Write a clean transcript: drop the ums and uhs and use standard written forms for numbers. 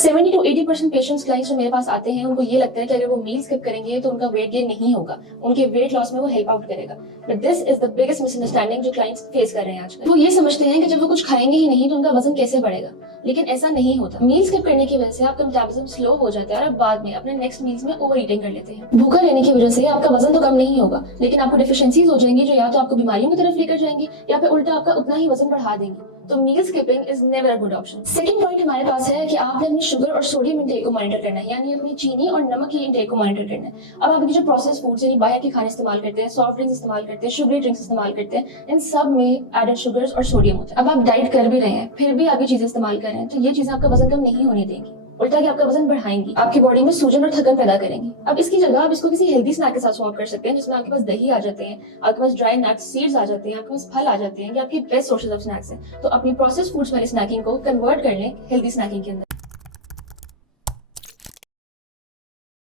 70 to 80% patients clients जो मेरे पास आते हैं उनको ये लगता है कि अगर वो मील स्किप करेंगे तो उनका वेट गेन नहीं होगा, उनके वेट लॉस में वो हेल्प आउट करेगा। But this is the biggest misunderstanding जो क्लाइंट्स फेस कर रहे हैं आजकल। वो ये समझते हैं कि जब वो कुछ खाएंगे ही नहीं तो उनका वजन कैसे बढ़ेगा, लेकिन ऐसा नहीं होता। मील स्किप करने की वजह से आपका मेटाबॉलिज्म स्लो हो जाता है और आप बाद में अपने नेक्स्ट मील्स में ओवर ईटिंग कर लेते हैं। भूखा रहने की वजह से आपका वजन तो कम नहीं होगा, लेकिन आपको डेफिशिएंसीज हो जाएंगी जो या तो आपको बीमारियों की तरफ लेकर जाएंगी या फिर उल्टा आपका उतना ही वजन बढ़ा देंगी। तो meal skipping is never a good option. Second point हमारे पास है कि आपने अपनी शुगर और सोडियम इंटेक को मॉनिटर करना है, यानी अपनी चीनी और नमक की इंटेक को मॉनिटर करना है। अब आपकी जो प्रोसेस फूड्स यानी बाहर के खाने इस्तेमाल करते हैं, सॉफ्ट ड्रिंक्स इस्तेमाल करते हैं, शुगरी ड्रिंक्स इस्तेमाल करते हैं, इन सब में एडेड शुगर्स और सोडियम होता है। अब आप डाइट कर भी रहे हैं फिर भी आप ये चीजें इस्तेमाल कर रहे हैं तो ये चीजें आपका वजन कम नहीं होने देंगी, उल्टा कि आपका वजन बढ़ाएंगी, आपकी बॉडी में सूजन और थकन पैदा करेंगी। अब इसकी जगह आप इसको किसी हेल्दी स्नैक के साथ स्वैप कर सकते हैं, जिसमें आपके पास दही आ जाते हैं, आपके पास ड्राई नट्स सीड्स आ जाते हैं, आपके पास फल आ जाते हैं, ये आपकी बेस्ट सोर्सेज ऑफ स्नैक्स हैं। तो अपनी प्रोसेस्ड फूड्स वाली स्नैकिंग को कन्वर्ट कर लें हेल्दी स्नैकिंग के अंदर।